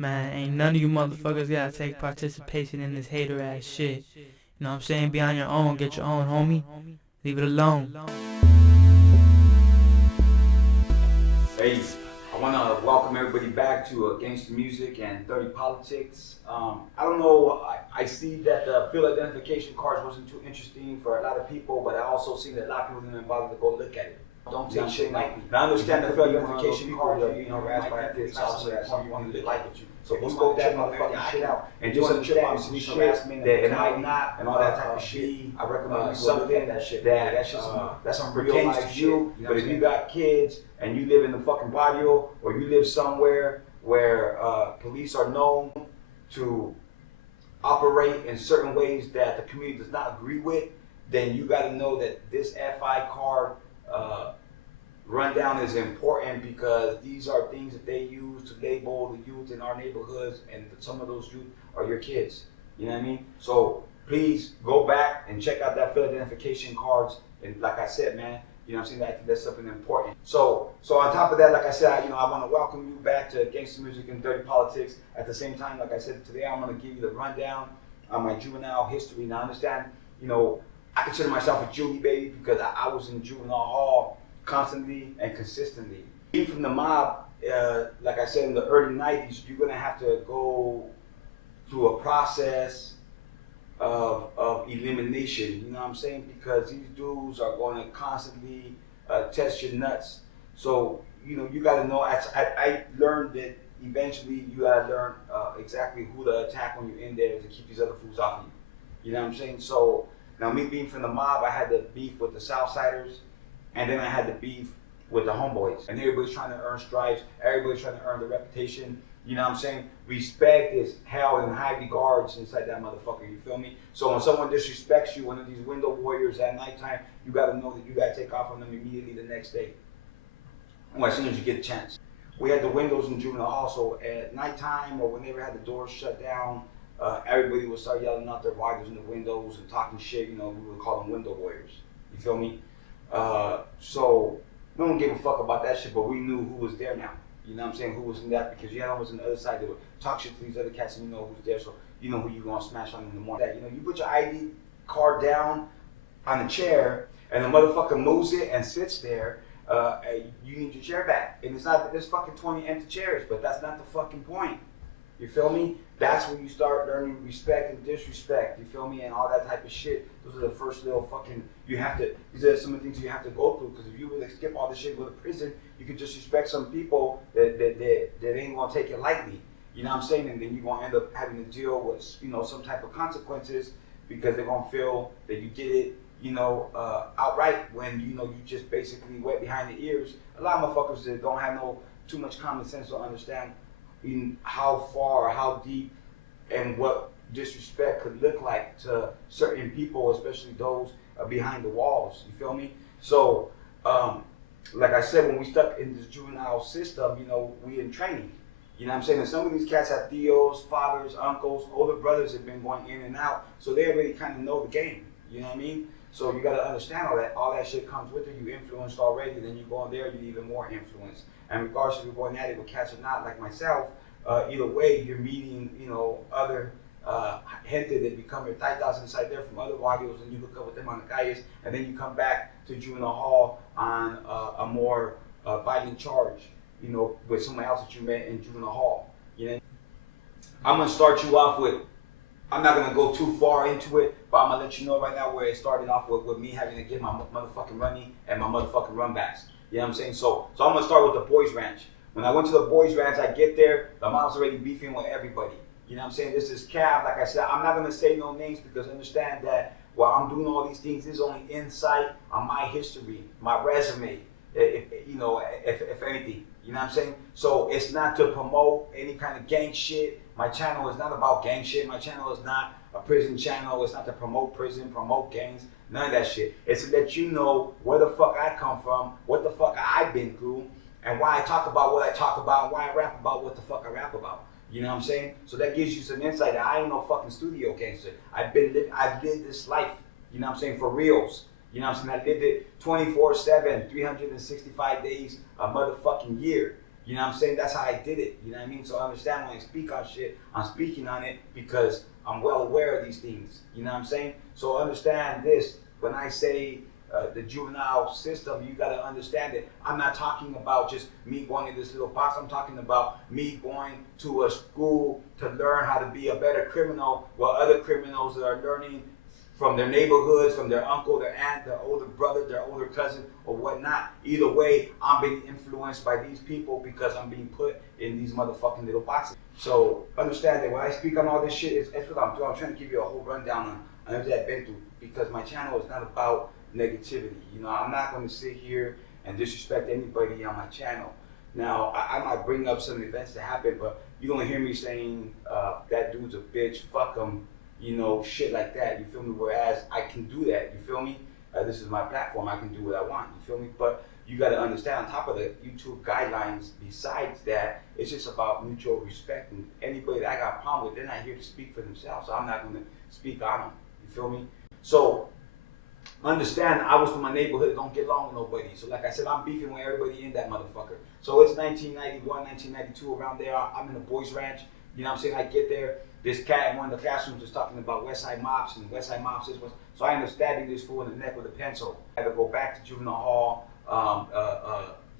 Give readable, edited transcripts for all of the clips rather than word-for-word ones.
Man, ain't none of you motherfuckers gotta take participation in this hater ass shit. You know what I'm saying? Be on your own, get your own, homie. Leave it alone. Hey, I want to welcome everybody back to Gangster Music and 30 Politics. I don't know, I see that the field identification cards wasn't too interesting for a lot of people, but I also see that a lot of people didn't bother to go look at it. Don't take shit lightly. Now I understand the field identification cards are being harassed by a police officer at some point in life. So just go that motherfucking shit out and just understand some shit that it might not and all that type of shit. I recommend something that that's some pertains to you. But if you got kids and you live in the fucking barrio or you live somewhere where police are known to operate in certain ways that the community does not agree with, then you got to know that this FI card rundown is important because these are things that they use to label the youth in our neighborhoods, and some of those youth are your kids. You know what I mean? So please go back and check out that field identification cards. And like I said, man, you know what I'm saying? I think that's something important. So on top of that, like I said, I want to welcome you back to Gangster Music and 30 Politics. At the same time, like I said, today I'm going to give you the rundown on my juvenile history. Now, understand, I consider myself a juvie baby because I was in juvenile hall constantly and consistently. Being from the mob, like I said, in the early 90s, you're going to have to go through a process of elimination, you know what I'm saying? Because these dudes are going to constantly test your nuts. So, you got to know, I learned that eventually you got to learn exactly who to attack when you're in there to keep these other fools off you. You know what I'm saying? So, now me being from the mob, I had the beef with the Southsiders, and then I had the beef with the homeboys. And everybody's trying to earn stripes, everybody's trying to earn the reputation. You know what I'm saying? Respect is held in high regards inside that motherfucker, you feel me? So when someone disrespects you, one of these window warriors at nighttime, you gotta know that you gotta take off on them immediately the next day. Or as soon as you get a chance. We had the windows in juvenile hall, so at nighttime or whenever had the doors shut down, everybody would start yelling out their wives in the windows and talking shit, we would call them window warriors. You feel me? So no one gave a fuck about that shit, but we knew who was there now. You know what I'm saying? Who was in that, because you had almost on the other side that would talk shit to these other cats and you know who's there, so you know who you gonna smash on in the morning. You put your ID card down on a chair and the motherfucker moves it and sits there, you need your chair back. And it's not, there's fucking 20 empty chairs, but that's not the fucking point. You feel me? That's when you start learning respect and disrespect, you feel me? And all that type of shit. Those are the first little fucking, these are some of the things you have to go through, because if you really skip all this shit and go to prison, you could disrespect some people that ain't gonna take it lightly. You know what I'm saying? And then you're gonna end up having to deal with, some type of consequences because they're gonna feel that you did it, outright when, you just basically wet behind the ears. A lot of motherfuckers that don't have too much common sense to understand how far, how deep, and what disrespect could look like to certain people, especially those behind the walls. You feel me? So, like I said, when we stuck in this juvenile system, we in training. You know what I'm saying? And some of these cats have tios, fathers, uncles, older brothers have been going in and out, so they already kind of know the game. You know what I mean? So you got to understand all that. All that shit comes with it. You influenced already, then you go in there, you're even more influenced. And regardless if you're going at it with cats or not, like myself, either way, you're meeting, other gente that become your taitas inside there from other barrios, and you hook up with them on the calles, and then you come back to juvenile hall on a more violent charge, with someone else that you met in juvenile hall. I'm gonna start you off with, I'm not gonna go too far into it, but I'm gonna let you know right now where it started off with me having to get my motherfucking money and my motherfucking run backs. You know what I'm saying? So I'm gonna start with the boys ranch. When I went to the boys ranch, I get there, the mom's already beefing with everybody. You know what I'm saying? This is Cab. Like I said, I'm not gonna say no names because understand that while I'm doing all these things, this is only insight on my history, my resume, if anything. You know what I'm saying? So it's not to promote any kind of gang shit. My channel is not about gang shit. My channel is not a prison channel. It's not to promote prison, promote gangs, none of that shit. It's to let you know where the fuck I come from, what the fuck I've been through, and why I talk about what I talk about, and why I rap about what the fuck I rap about. You know what I'm saying? So that gives you some insight that I ain't no fucking studio gangster. I've lived this life, you know what I'm saying, for reals. You know what I'm saying? I lived it 24/7, 365 days a motherfucking year. You know what I'm saying? That's how I did it. You know what I mean? So I understand when I speak on shit, I'm speaking on it because I'm well aware of these things. You know what I'm saying? So understand this. When I say the juvenile system, you got to understand it. I'm not talking about just me going in this little box. I'm talking about me going to a school to learn how to be a better criminal, while other criminals that are learning from their neighborhoods, from their uncle, their aunt, their older brother, their older cousin, or whatnot. Either way, I'm being influenced by these people because I'm being put in these motherfucking little boxes. So understand that when I speak on all this shit, it's what I'm doing. I'm trying to give you a whole rundown on everything I've been through, because my channel is not about negativity. You know, I'm not going to sit here and disrespect anybody on my channel. Now, I might bring up some events that happened, but you don't hear me saying that dude's a bitch, fuck him, you know, shit like that, you feel me? Whereas I can do that, you feel me? This is my platform, I can do what I want, you feel me? But you got to understand, on top of the YouTube guidelines, besides that, it's just about mutual respect. And anybody that I got a problem with, they're not here to speak for themselves, so I'm not going to speak on them, you feel me? So understand, I was from my neighborhood, don't get along with nobody. So like I said, I'm beefing with everybody in that motherfucker. So it's 1991, 1992, around there. I'm in the boys ranch. You know what I'm saying? I get there. This cat in one of the classrooms is talking about West Side Mops, and West Side Mops is what. So I end up stabbing this fool in the neck with a pencil. I had to go back to juvenile hall,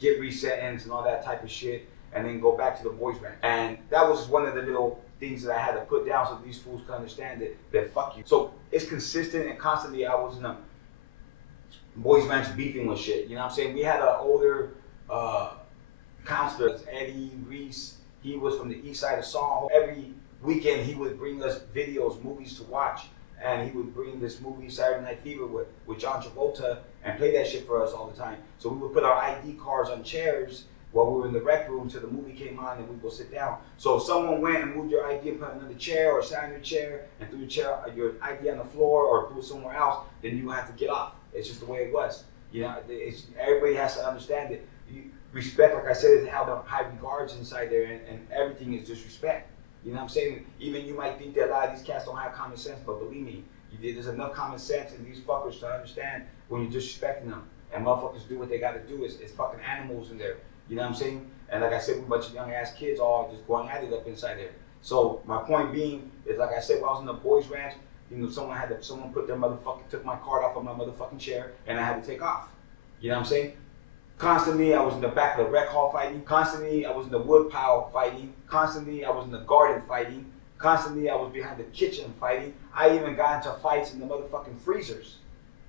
get resentenced and all that type of shit, and then go back to the boys ranch. And that was one of the little things that I had to put down so these fools could understand that fuck you. So it's consistent and constantly I was in a boys ranch beefing with shit. You know what I'm saying? We had an older counselor, Eddie Reese. He was from the east side of Song. Every weekend he would bring us videos, movies to watch. And he would bring this movie, Saturday Night Fever, with John Travolta, and play that shit for us all the time. So we would put our ID cards on chairs while we were in the rec room till the movie came on, and we'd go sit down. So if someone went and moved your ID and put another chair, or sat in your chair and threw your ID on the floor, or threw it somewhere else, then you would have to get off. It's just the way it was. You know, everybody has to understand it. Respect, like I said, is held in high regards inside there, and everything is just respect. You know what I'm saying? Even you might think that a lot of these cats don't have common sense, but believe me, there's enough common sense in these fuckers to understand when you're disrespecting them. And motherfuckers do what they gotta do. It's fucking animals in there. You know what I'm saying? And like I said, we're a bunch of young ass kids all just going at it up inside there. So my point being is, like I said, when I was in the boys ranch, you know, someone put their took my card off of my motherfucking chair, and I had to take off. You know what I'm saying? Constantly, I was in the back of the rec hall fighting. Constantly, I was in the wood pile fighting. Constantly, I was in the garden fighting. Constantly, I was behind the kitchen fighting. I even got into fights in the motherfucking freezers.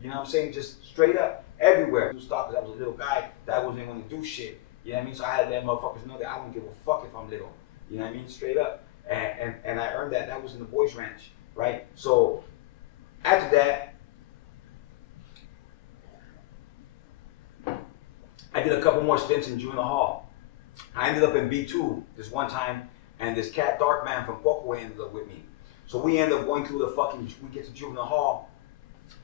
You know what I'm saying? Just straight up, everywhere. Stop, because I was a little guy that wasn't going to do shit. You know what I mean? So I had to let motherfuckers know that I don't give a fuck if I'm little. You know what I mean? Straight up. And I earned that. That was in the boys ranch, right? So after that, I did a couple more stints in juvenile hall. I ended up in B2 this one time, and this cat, Dark Man from Poco, ended up with me. So we ended up going through we get to juvenile hall,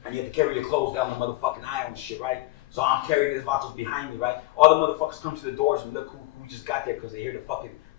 and you have to carry your clothes down the motherfucking aisle and shit, right? So I'm carrying this vatos behind me, right? All the motherfuckers come to the doors and look who just got there, because they hear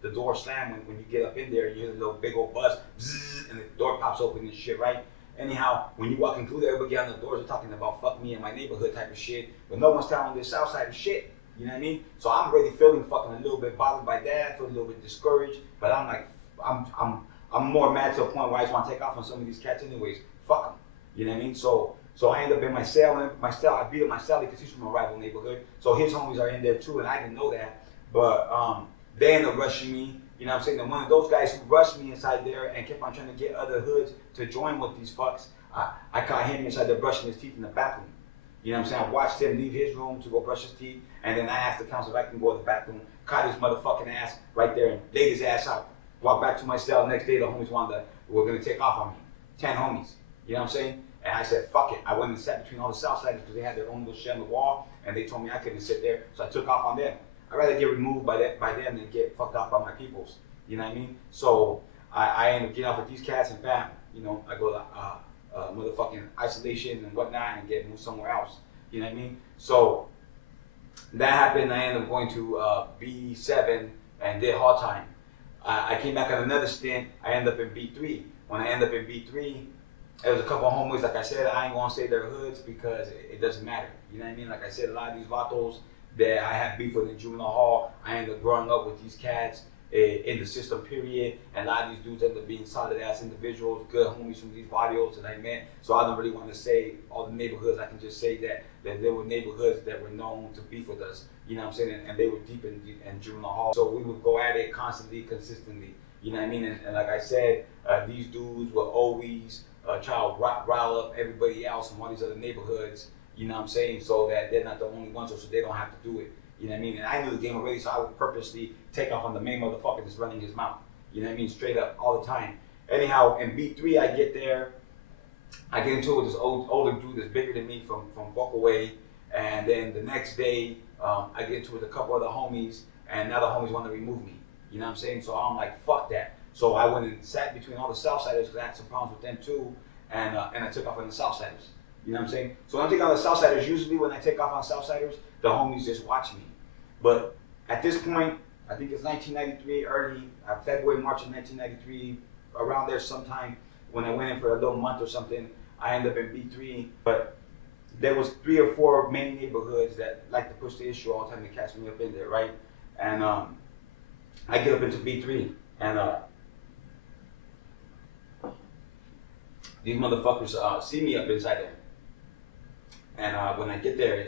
the door slam when you get up in there. You hear the little big old buzz, bzzz, and the door pops open and shit, right? Anyhow, when you walking through there, everybody on the doors are talking about fuck me and my neighborhood type of shit, but no one's telling this south side of shit. You know what I mean? So I'm already feeling fucking a little bit bothered by that, feeling a little bit discouraged, but I'm like, I'm more mad to a point where I just want to take off on some of these cats anyways. Fuck them. You know what I mean? So I end up in my cell, and I beat up my cell because he's from a rival neighborhood. So his homies are in there too, and I didn't know that. But they end up rushing me. You know what I'm saying? And one of those guys who rushed me inside there and kept on trying to get other hoods to join with these fucks, I caught him inside there brushing his teeth in the bathroom. You know what I'm saying? I watched him leave his room to go brush his teeth, and then I asked the counselor if I can go to the bathroom, caught his motherfucking ass right there and laid his ass out. Walked back to my cell. The next day, the homies were going to take off on me. 10 homies. You know what I'm saying? And I said, fuck it. I went and sat between all the Southsiders because they had their own little shit on the wall, and they told me I couldn't sit there, so I took off on them. I'd rather get removed by them than get fucked off by my peoples. You know what I mean? So I ended up getting off with these cats, and bam, you know, I go to motherfucking isolation and whatnot and get moved somewhere else. You know what I mean? So that happened. I ended up going to B7 and did hall time. I came back on another stint. I ended up in B3. When I ended up in B3, there was a couple of homies, like I said, I ain't gonna say their hoods because it doesn't matter. You know what I mean? Like I said, a lot of these vatos, that I had beef with in juvenile hall. I ended up growing up with these cats in the system, period. And a lot of these dudes end up being solid ass individuals, good homies from these barrios that I met. So I don't really want to say all the neighborhoods. I can just say that there were neighborhoods that were known to beef with us. You know what I'm saying? And they were deep in juvenile hall. So we would go at it constantly, consistently. You know what I mean? And like I said, these dudes will always try to rile up everybody else from all these other neighborhoods. You know what I'm saying? So that they're not the only ones, so they don't have to do it. You know what I mean? And I knew the game already, so I would purposely take off on the main motherfucker that's running his mouth. You know what I mean? Straight up, all the time. Anyhow, in B3, I get there. I get into it with this older dude that's bigger than me from Buckaway. And then the next day, I get into it with a couple other homies, and now the homies want to remove me. You know what I'm saying? So I'm like, fuck that. So I went and sat between all the Southsiders because I had some problems with them too, and I took off on the Southsiders. You know what I'm saying? So when I take on the Southsiders, usually when I take off on Southsiders, the homies just watch me. But at this point, I think it's 1993, early February, March of 1993, around there sometime, when I went in for a little month or something, I ended up in B3. But there was 3 or 4 main neighborhoods that like to push the issue all the time to catch me up in there, right? And I get up into B3, and these motherfuckers see me up inside there. And when I get there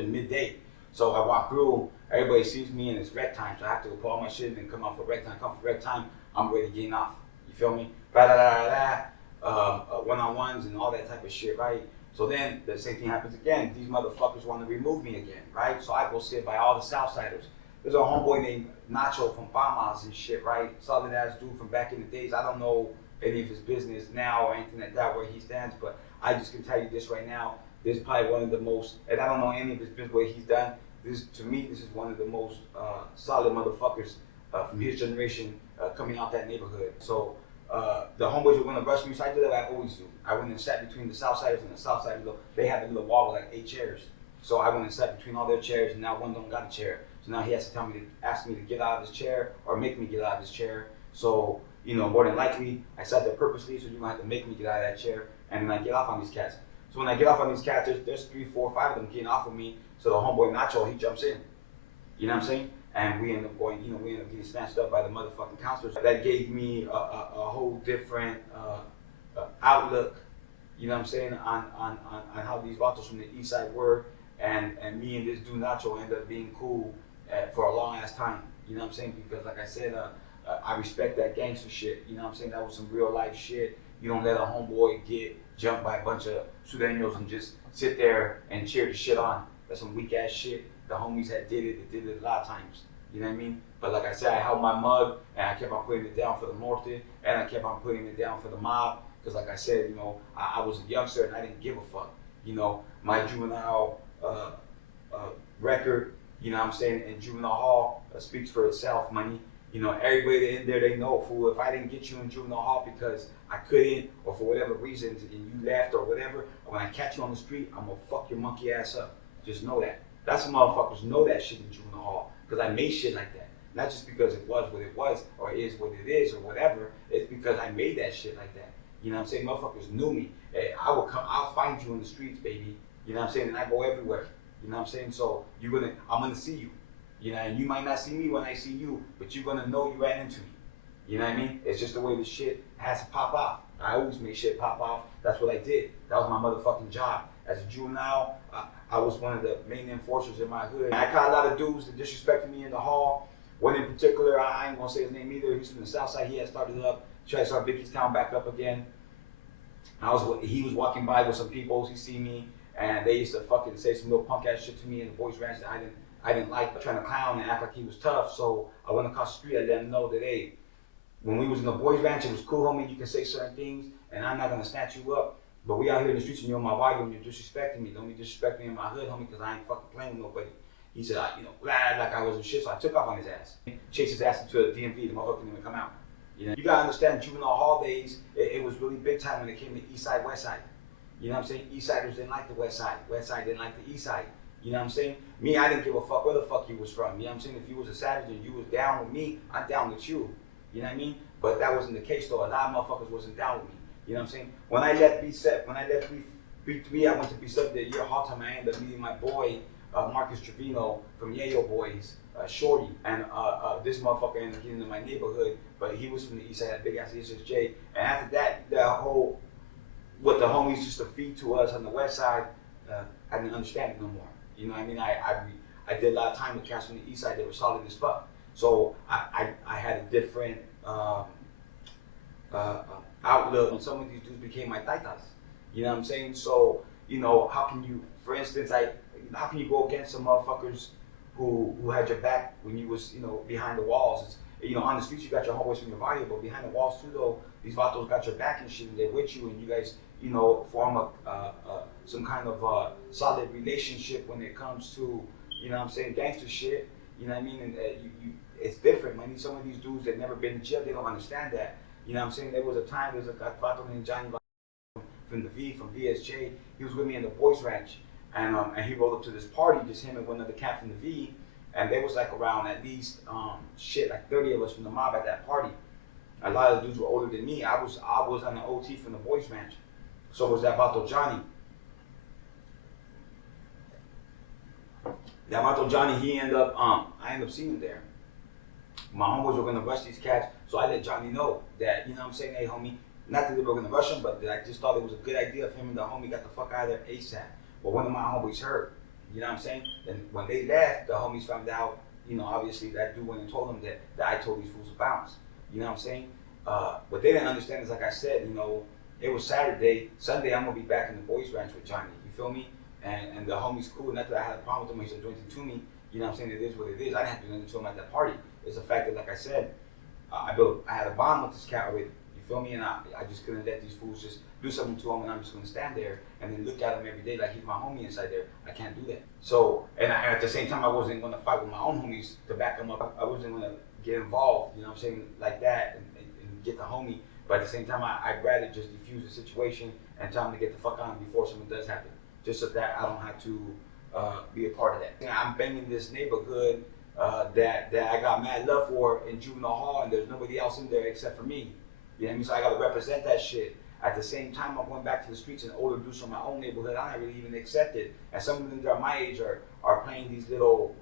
in midday. So I walk through, everybody sees me, and it's rec time. So I have to pull all my shit and come out for rec time. Come for rec time, I'm ready to get off. You feel me? One-on-ones and all that type of shit, right? So then the same thing happens again. These motherfuckers want to remove me again, right? So I go sit by all the Southsiders. There's a homeboy named Nacho from Bahamas and shit, right? Solid ass dude from back in the days. I don't know any of his business now or anything like that where he stands, but I just can tell you this right now. This is probably one of the most, and I don't know any of his business what he's done. This, to me, this is one of the most solid motherfuckers from his generation coming out that neighborhood. So the homeboys were going to rush me, so I did what I always do. I went and sat between the Southsiders and the Southsiders. They had a little wall with like 8 chairs. So I went and sat between all their chairs, and now one don't got a chair. So now he has to ask me to get out of his chair or make me get out of his chair. So, you know, more than likely, I sat there purposely, so you're going to have to make me get out of that chair, and then I get off on these cats. So when I get off on these cats, there's 3, 4, 5 of them getting off of me. So the homeboy Nacho, he jumps in. You know what I'm saying? And we end up going, we end up getting snatched up by the motherfucking counselors. That gave me a whole different outlook, you know what I'm saying, on how these vatos from the east side were. And me and this dude Nacho ended up being cool for a long ass time. You know what I'm saying? Because like I said, I respect that gangster shit. You know what I'm saying? That was some real life shit. You don't let a homeboy get jumped by a bunch of Sudanos and just sit there and cheer the shit on. That's some weak ass shit. The homies that did it a lot of times. You know what I mean? But like I said, I held my mug, and I kept on putting it down for the Norte, and I kept on putting it down for the mob. Because like I said, I was a youngster and I didn't give a fuck. My juvenile record, you know what I'm saying, in juvenile hall speaks for itself, money. Everybody in there, they know, fool, if I didn't get you in juvenile hall because I couldn't, or for whatever reason, and you left or whatever, when I catch you on the street, I'm gonna fuck your monkey ass up. Just know that. That's what motherfuckers know that shit in juvenile hall, because I made shit like that. Not just because it was what it was, or is what it is, or whatever. It's because I made that shit like that. You know what I'm saying? Motherfuckers knew me. Hey, I'll find you in the streets, baby. You know what I'm saying? And I go everywhere. You know what I'm saying? So I'm gonna see you. And you might not see me when I see you, but you're gonna know you ran into me. You know what I mean? It's just the way the shit has to pop off. I always make shit pop off. That's what I did. That was my motherfucking job. As a juvenile, I was one of the main enforcers in my hood. I caught a lot of dudes that disrespected me in the hall. One in particular, I ain't gonna say his name either. He's from the south side. He had started up, tried to start Vickystown back up again. He was walking by with some people. He see me, and they used to fucking say some little punk ass shit to me in the boys' ranch that I didn't like, trying to clown and act like he was tough. So I went across the street. I let him know that, hey, when we was in the boys' ranch, it was cool, homie. You can say certain things, and I'm not gonna snatch you up. But we out here in the streets, and you're on my body, and you're disrespecting me. Don't be disrespecting me in my hood, homie, because I ain't fucking playing with nobody. He said, like I wasn't shit, so I took off on his ass. Chased his ass into a DMV. The motherfucker didn't even come out. You gotta understand, juvenile hall days, it was really big time when it came to east side, west side. You know what I'm saying? East siders didn't like the west side. West side didn't like the east side. You know what I'm saying? Me, I didn't give a fuck where the fuck you was from. You know what I'm saying? If you was a savage and you was down with me, I'm down with you. You know what I mean? But that wasn't the case though. A lot of motherfuckers wasn't down with me. You know what I'm saying? When I left B3, I went to B7 the year hall time. I ended up meeting my boy, Marcus Trevino from Yayo Boys, Shorty, and this motherfucker ended up getting in my neighborhood, but he was from the east side, had big ass SSJ. And after that, the whole what the homies used to feed to us on the west side, I didn't understand it no more. You know what I mean? I did a lot of time with cats from the east side that were solid as fuck. So I had a different outlook when some of these dudes became my taitas. You know what I'm saying? So, you know, how can you, for instance, how can you go against some motherfuckers who had your back when you was, you know, behind the walls? It's, you know, on the streets you got your homeboys from your barrio, but behind the walls too though, these vatos got your back and shit, and they're with you, and you guys, you know, form some kind of solid relationship when it comes to, you know what I'm saying, gangster shit. You know what I mean? And it's different, man. Some of these dudes that never been in jail, they don't understand that. You know what I'm saying? There was a time, there's a vato named Johnny from VSJ. He was with me in the Boys Ranch, and he rolled up to this party, just him and one other cat from the V, and there was like around at least like 30 of us from the mob at that party. A lot of the dudes were older than me. I was on the OT from the Boys Ranch. So was that vato Johnny. That vato Johnny, he ended up I ended up seeing him there. My homeboys were gonna rush these cats, so I let Johnny know that, you know what I'm saying, hey homie, not that they were gonna rush him, but that I just thought it was a good idea if him and the homie got the fuck out of there ASAP. But one of my homies heard, you know what I'm saying? And when they left, the homies found out, you know, obviously that dude went and told them that I told these fools to bounce. You know what I'm saying? What they didn't understand is, like I said, you know, it was Saturday. Sunday, I'm gonna be back in the Boys Ranch with Johnny. You feel me? And the homie's cool. Not that I had a problem with him. He said, "Joined to me." You know what I'm saying? It is what it is. I didn't have to do anything to him at that party. It's the fact that, like I said, I had a bond with this cat already. You feel me? And I just couldn't let these fools just do something to him, and I'm just gonna stand there and then look at him every day like he's my homie inside there. I can't do that. So, and at the same time, I wasn't gonna fight with my own homies to back them up. I wasn't gonna get involved, you know what I'm saying, like that, and get the homie. But at the same time, I'd rather just defuse the situation and tell him to get the fuck on before something does happen, just so that I don't have to be a part of that. You know, I'm banging this neighborhood that I got mad love for in Juvenile Hall, and there's nobody else in there except for me. You know what I mean? So I gotta represent that shit. At the same time, I'm going back to the streets and older dudes from my own neighborhood, I'm not really even accepted. And some of them that are my age are playing these little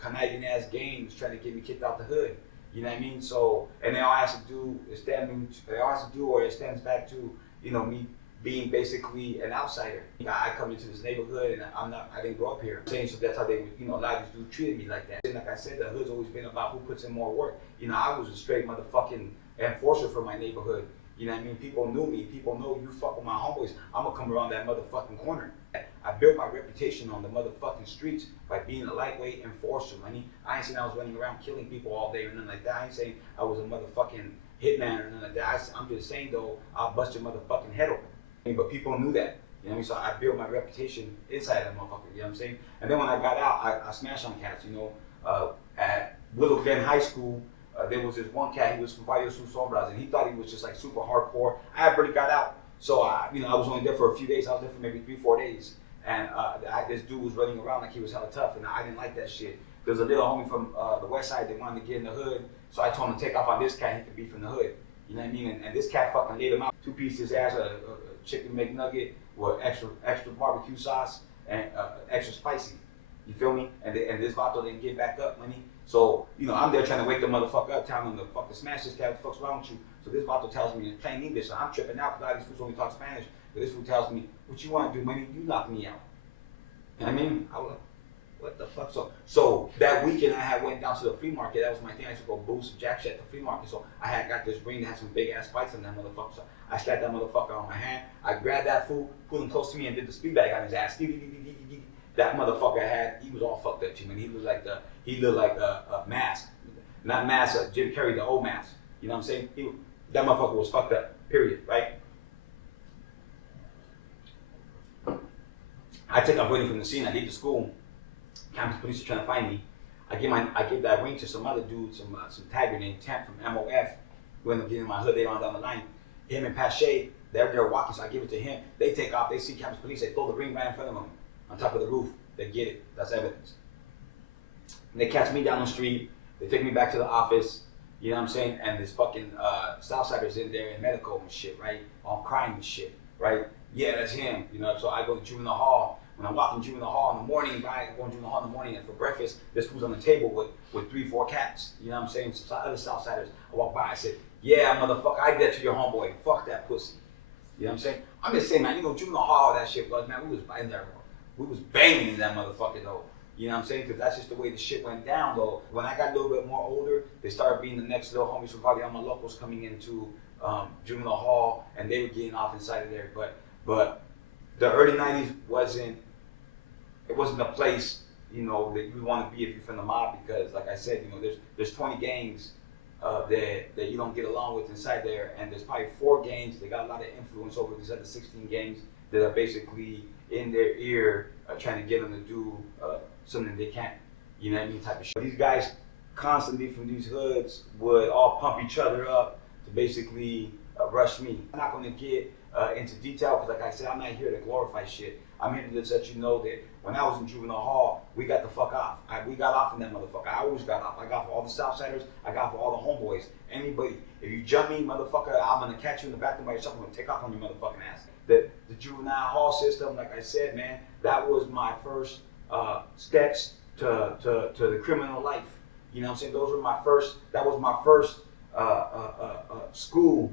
conniving ass games trying to get me kicked out the hood. You know what I mean? So, and they all has to do is it stands back to, you know, me being basically an outsider. I come into this neighborhood and I didn't grow up here. So that's how they, you know, a lot of these dudes treated me like that. And like I said, the hood's always been about who puts in more work. You know, I was a straight motherfucking enforcer for my neighborhood. You know what I mean? People knew me. People know you fuck with my homeboys, I'm gonna come around that motherfucking corner. I built my reputation on the motherfucking streets by being a lightweight enforcer, money. I ain't saying I was running around killing people all day or nothing like that. I ain't saying I was a motherfucking hitman or nothing like that. I'm just saying though, I'll bust your motherfucking head open. But people knew that. You know what I mean? So I built my reputation inside that motherfucker, you know what I'm saying? And then when I got out, I smashed on cats, you know. At Willow Glen High School, there was this one cat, he was from Valle Sus Sombras, and he thought he was just like super hardcore. I had already got out, so I was only there for a few days. I was there for maybe 3-4 days, and this dude was running around like he was hella tough, and I didn't like that shit. There was a little homie from the west side that wanted to get in the hood, so I told him to take off on this cat, he could be from the hood. You know what I mean? And this cat fucking laid him out. 2 pieces ass, a chicken McNugget with extra barbecue sauce and extra spicy. You feel me? And this vato didn't get back up, money. So, you know, I'm there trying to wake the motherfucker up, telling him to fucking smash this cat, what the fuck's wrong with you? So this vato tells me in plain English, so I'm tripping out because a lot of these fools only talk Spanish. But this fool tells me, what you want to do, money? You knock me out. You know what I mean? I was like, what the fuck? So that weekend I had went down to the flea market. That was my thing. I used to go boost some jack shit at the flea market. So I had got this ring that had some big ass spikes on that motherfucker. So I slapped that motherfucker on my hand. I grabbed that fool, pulled him close to me, and did the speed bag on his ass. That motherfucker he was all fucked up, man. He looked like a mask. Not mask, Jim Carrey, the old mask. You know what I'm saying? That motherfucker was fucked up, period, right? I take off running from the scene. I leave the school. Campus police are trying to find me. I give that ring to some other dude, some tagger named Temp from MOF, who ended up getting in my hood later on down the line. Him and Pache, they're walking, so I give it to him. They take off, they see campus police, they throw the ring right in front of them on top of the roof. They get it, that's evidence. And they catch me down the street, they take me back to the office, you know what I'm saying? And this fucking Southsider's in there in medical and shit, right? All crying and shit, right? Yeah, that's him, you know, so I go to Juvenile Hall. when I walk in Juvenile Hall in the morning, right, I go in Juvenile Hall in the morning and for breakfast, there's food on the table with 3-4 cats. You know what I'm saying? Some other Southsiders. I walk by, I said, yeah, motherfucker, I did that to your homeboy. Fuck that pussy. You know what I'm saying? I'm just saying, man, you know, Juvenile Hall, that shit was, man, we was in there, we was banging in that motherfucker, though. You know what I'm saying? Because that's just the way the shit went down, though. When I got a little bit more older, they started being the next little homies from probably all my locals coming into Juvenile Hall, and they were getting off inside of there. But the early 90s wasn't a place, you know, that you want to be if you're from the mob, because, like I said, you know, there's 20 gangs that you don't get along with inside there, and there's probably 4 gangs that got a lot of influence over these other 16 gangs that are basically in their ear trying to get them to do something they can't, you know what I mean, type of shit. These guys constantly from these hoods would all pump each other up to basically rush me. I'm not going to get into detail because, like I said, I'm not here to glorify shit. I'm here to just let you know that when I was in Juvenile Hall, we got the fuck off. We got off in that motherfucker. I always got off. I got for all the Southsiders. I got for all the homeboys. Anybody, if you jump me, motherfucker, I'm gonna catch you in the bathroom by yourself. I'm gonna take off on your motherfucking ass. The Juvenile Hall system, like I said, man, that was my first steps to the criminal life. You know what I'm saying? That was my first school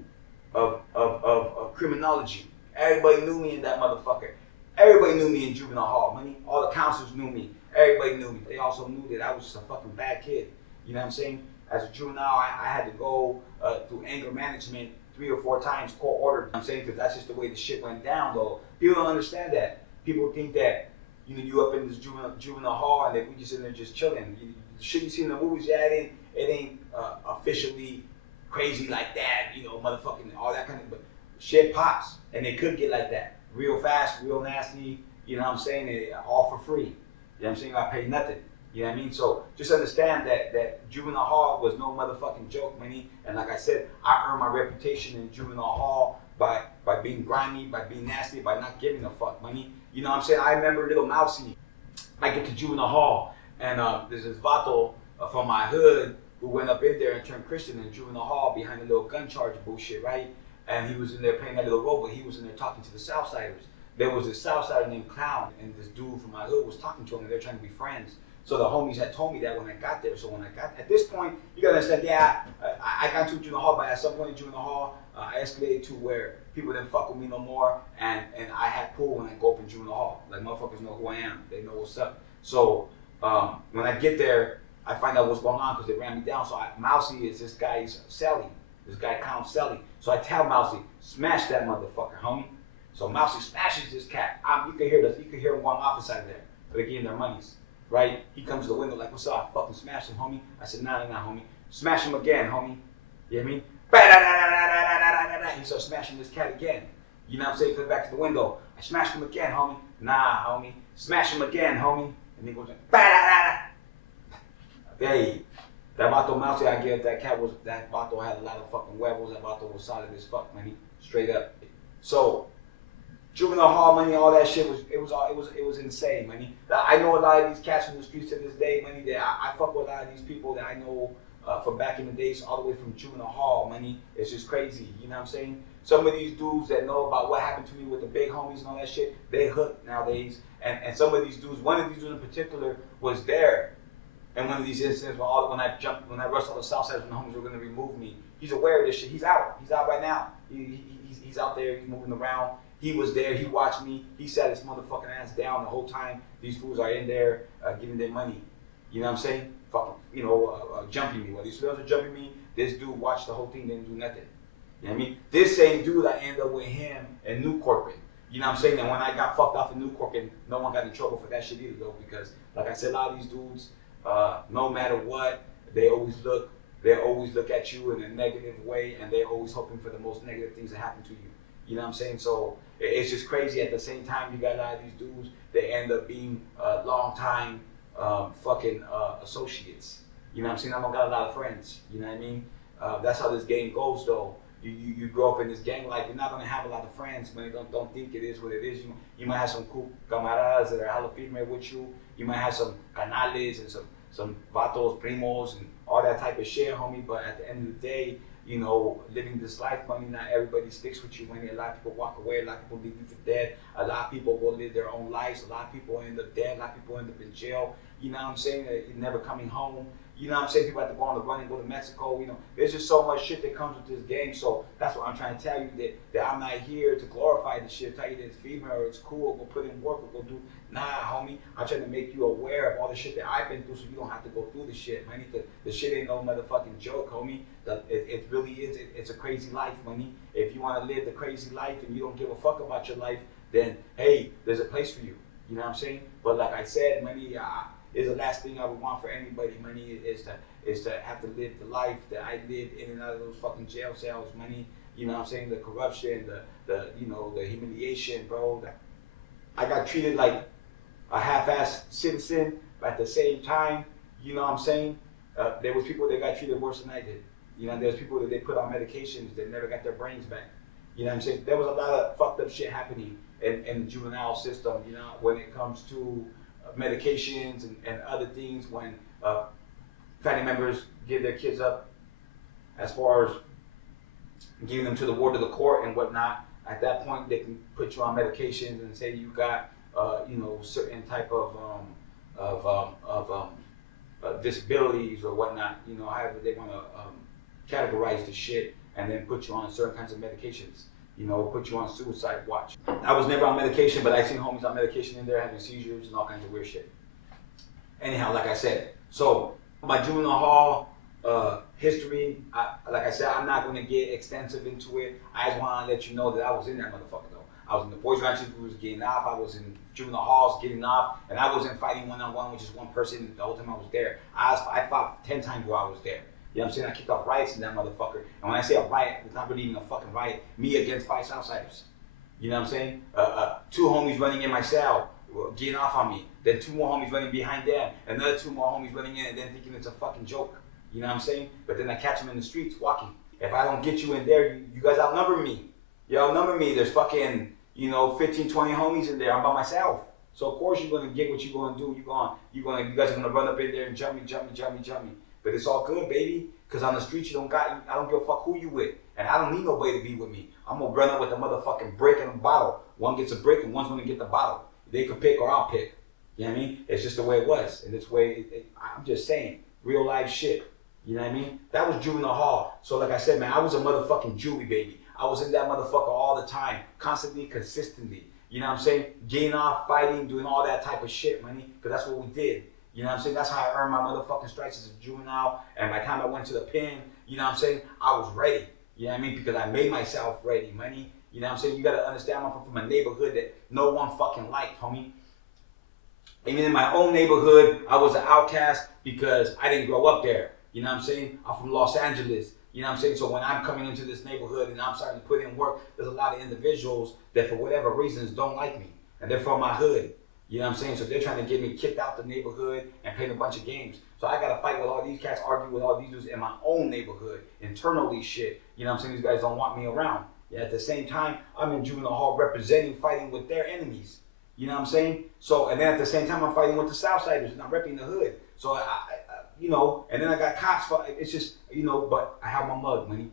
of criminology. Everybody knew me in that motherfucker. Everybody knew me in Juvenile Hall. All the counselors knew me. Everybody knew me. They also knew that I was just a fucking bad kid. You know what I'm saying? As a juvenile, I had to go through anger management 3 or 4 times, court ordered. You know what I'm saying? Because that's just the way the shit went down, though. People don't understand that. People think that, you know, you up in this juvenile hall and that we just in there just chilling. The shit you see in the movies, yeah, it ain't officially crazy like that, you know, motherfucking all that kind of, but shit pops, and it could get like that. Real fast, real nasty, you know what I'm saying, all for free. You know what I'm saying, I paid nothing. You know what I mean? So just understand that Juvenile Hall was no motherfucking joke, man. And like I said, I earned my reputation in Juvenile Hall by being grimy, by being nasty, by not giving a fuck, money. You know what I'm saying? I remember little Mousy. I get to Juvenile Hall, and there's this vato from my hood who went up in there and turned Christian in Juvenile Hall behind a little gun charge bullshit, right? And he was in there playing that little role, but he was in there talking to the Southsiders. There was this Southsider named Clown, and this dude from my hood was talking to him, and they're trying to be friends. So the homies had told me that when I got there. So when I got, at this point, you gotta understand, yeah, I got to Juvenile Hall, but at some point in Juvenile Hall, I escalated to where people didn't fuck with me no more, and I had pull when I go up in Juvenile Hall. Like, motherfuckers know who I am. They know what's up. So when I get there, I find out what's going on because they ran me down. So Mousy is this guy's celly. This guy Count Selly. So I tell Mousy, smash that motherfucker, homie. So Mousy smashes this cat. You can hear him going off inside of there. They're getting their monies, right? He comes to the window like, what's up? I fucking smashed him, homie. I said, nah, homie. Smash him again, homie. You know what I mean? He starts smashing this cat again. You know what I'm saying? Comes back to the window. I smashed him again, homie. Nah, homie. Smash him again, homie. And he goes, hey. That vato Mousy, I guess that vato had a lot of fucking huevos. That vato was solid as fuck, money, straight up. So, Juvenile Hall, money, all that shit it was insane, money. I know a lot of these cats from the streets to this day, money. That I fuck with a lot of these people that I know from back in the days, all the way from Juvenile Hall, money. It's just crazy, you know what I'm saying? Some of these dudes that know about what happened to me with the big homies and all that shit, they hooked nowadays. And some of these dudes, one of these dudes in particular, was there. And one of these incidents when I rushed all the Southsiders when the homies were going to remove me, he's aware of this shit. He's out right now. He's out there. He's moving around. He was there. He watched me. He sat his motherfucking ass down the whole time. These fools are in there giving their money. You know what I'm saying? Fucking, jumping me. While these fools are jumping me, this dude watched the whole thing, didn't do nothing. You know what I mean? This same dude, I ended up with him in New Corcoran. You know what I'm saying? And when I got fucked off in New Corcoran, no one got in trouble for that shit either, though, because, like I said, a lot of these dudes, no matter what, they always look at you in a negative way, and they're always hoping for the most negative things to happen to you. You know what I'm saying? So it's just crazy. At the same time, you got a lot of these dudes that end up being long time fucking associates. You know what I'm saying? I don't got a lot of friends. You know what I mean? That's how this game goes, though. You grow up in this gang life, you're not gonna have a lot of friends, man. Don't think it is what it is. You might have some cool camaradas that are hella female with you. You might have some canales and some vatos, primos, and all that type of shit, homie. But at the end of the day, you know, living this life, money. Not everybody sticks with you, money. A lot of people walk away, a lot of people leave you for dead, a lot of people go live their own lives, a lot of people end up dead, a lot of people end up in jail, you know what I'm saying, never coming home. You know what I'm saying? People have to go on the run and go to Mexico. You know, there's just so much shit that comes with this game. So that's what I'm trying to tell you, that I'm not here to glorify the shit, tell you that it's female or it's cool, or go put in work or go do. Nah, homie. I'm trying to make you aware of all the shit that I've been through, so you don't have to go through the shit, man. The shit ain't no motherfucking joke, homie. It really is. It's a crazy life, money. If you want to live the crazy life and you don't give a fuck about your life, then hey, there's a place for you. You know what I'm saying? But like I said, money. Is the last thing I would want for anybody. Money is to have to live the life that I lived in and out of those fucking jail cells. Money, you know what I'm saying? The corruption, the you know, the humiliation, bro. I got treated like a half-assed citizen, but at the same time, you know what I'm saying? There was people that got treated worse than I did. You know, there's people that they put on medications that never got their brains back. You know what I'm saying? There was a lot of fucked up shit happening in the juvenile system. You know, when it comes to medications and other things, when family members give their kids up, as far as giving them to the ward of the court and whatnot. At that point, they can put you on medications and say you got you know, certain type of disabilities or whatnot. You know, however they want to categorize the shit, and then put you on certain kinds of medications. You know, put you on suicide watch. I was never on medication, but I seen homies on medication in there having seizures and all kinds of weird shit. Anyhow, like I said, so my juvenile hall history, like I said, I'm not going to get extensive into it. I just want to let you know that I was in that motherfucker though. I was in the boys ranches, we was getting off. I was in juvenile halls getting off, and I wasn't fighting one-on-one with just one person the whole time I was there. I fought 10 times while I was there. You know what I'm saying? I kicked off riots in that motherfucker. And when I say a riot, it's not really even a fucking riot. Me against 5 Southsiders. You know what I'm saying? 2 homies running in my cell, getting off on me. Then 2 more homies running behind them. Another 2 more homies running in, and then thinking it's a fucking joke. You know what I'm saying? But then I catch them in the streets walking. If I don't get you in there, you guys outnumber me. You outnumber me. There's fucking, you know, 15, 20 homies in there. I'm by myself. So of course you're gonna get what you're gonna do. You guys are gonna run up in there and jump me. But it's all good, baby. Cause on the streets I don't give a fuck who you with. And I don't need nobody to be with me. I'm gonna run up with a motherfucking brick and a bottle. One gets a brick and one's gonna get the bottle. They can pick or I'll pick. You know what I mean? It's just the way it was. And this way, I'm just saying, real life shit. You know what I mean? That was juvenile hall. So like I said, man, I was a motherfucking Juvie, baby. I was in that motherfucker all the time, constantly, consistently. You know what I'm saying? Getting off, fighting, doing all that type of shit, money. Because that's what we did. You know what I'm saying? That's how I earned my motherfucking stripes as a juvenile. And by the time I went to the pen, you know what I'm saying? I was ready. You know what I mean? Because I made myself ready, money. You know what I'm saying? You gotta understand, I'm from a neighborhood that no one fucking liked, homie. Even in my own neighborhood, I was an outcast because I didn't grow up there. You know what I'm saying? I'm from Los Angeles. You know what I'm saying? So when I'm coming into this neighborhood and I'm starting to put in work, there's a lot of individuals that for whatever reasons don't like me. And they're from my hood. You know what I'm saying? So they're trying to get me kicked out the neighborhood and playing a bunch of games. So I gotta fight with all these cats, argue with all these dudes in my own neighborhood, internally shit. You know what I'm saying? These guys don't want me around. Yeah, at the same time, I'm in juvenile hall representing, fighting with their enemies. You know what I'm saying? So, and then at the same time, I'm fighting with the Southsiders and I'm repping the hood. So, you know, and then I got cops. It's just, you know, but I held my mug, money.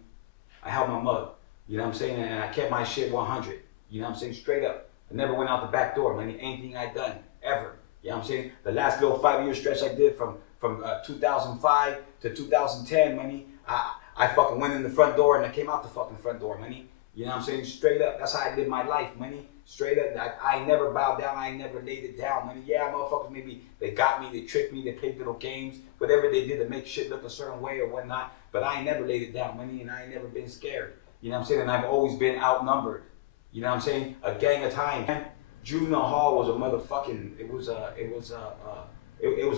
I held my mug. You know what I'm saying? And I kept my shit 100. You know what I'm saying? Straight up. I never went out the back door, money. Anything I done, ever. You know what I'm saying? The last little 5-year stretch I did from 2005 to 2010, money, I fucking went in the front door and I came out the fucking front door, money. You know what I'm saying? Straight up. That's how I live my life, money. Straight up. I never bowed down. I never laid it down, money. Yeah, motherfuckers, maybe they got me, they tricked me, they played little games, whatever they did to make shit look a certain way or whatnot. But I ain't never laid it down, money, and I ain't never been scared. You know what I'm saying? And I've always been outnumbered. You know what I'm saying? A gang of time. Juvenile hall was a motherfucking. It was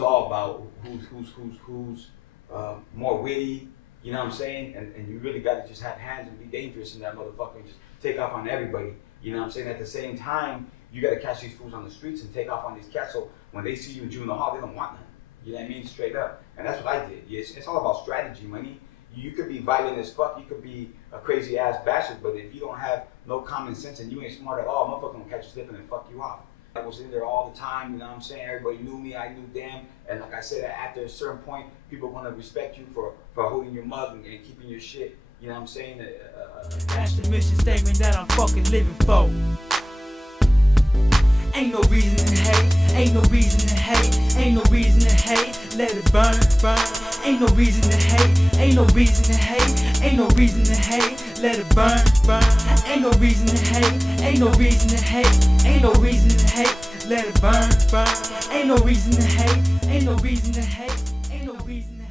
all about who's more witty. You know what I'm saying? And you really got to just have hands and be dangerous in that motherfucker and just take off on everybody. You know what I'm saying? At the same time, you got to catch these fools on the streets and take off on these cats. So when they see you in juvenile hall, they don't want nothing. You know what I mean? Straight up. And that's what I did. It's all about strategy, money. You could be violent as fuck. You could be a crazy ass bastard. But if you don't have no common sense and you ain't smart at all, motherfucker gonna catch you slipping and fuck you off. I was in there all the time. You know what I'm saying? Everybody knew me. I knew them. And like I said, after a certain point, people are gonna respect you for holding your mug and keeping your shit. You know what I'm saying? That's the mission statement that I'm fucking living for. Ain't no reason to hate, ain't no reason to hate, ain't no reason to hate, let it burn, burn. Ain't no reason to hate, ain't no reason to hate, ain't no reason to hate, let it burn, burn. Ain't no reason to hate, ain't no reason to hate, ain't no reason to hate, let it burn, burn. Ain't no reason to hate, ain't no reason to hate, ain't no reason to hate.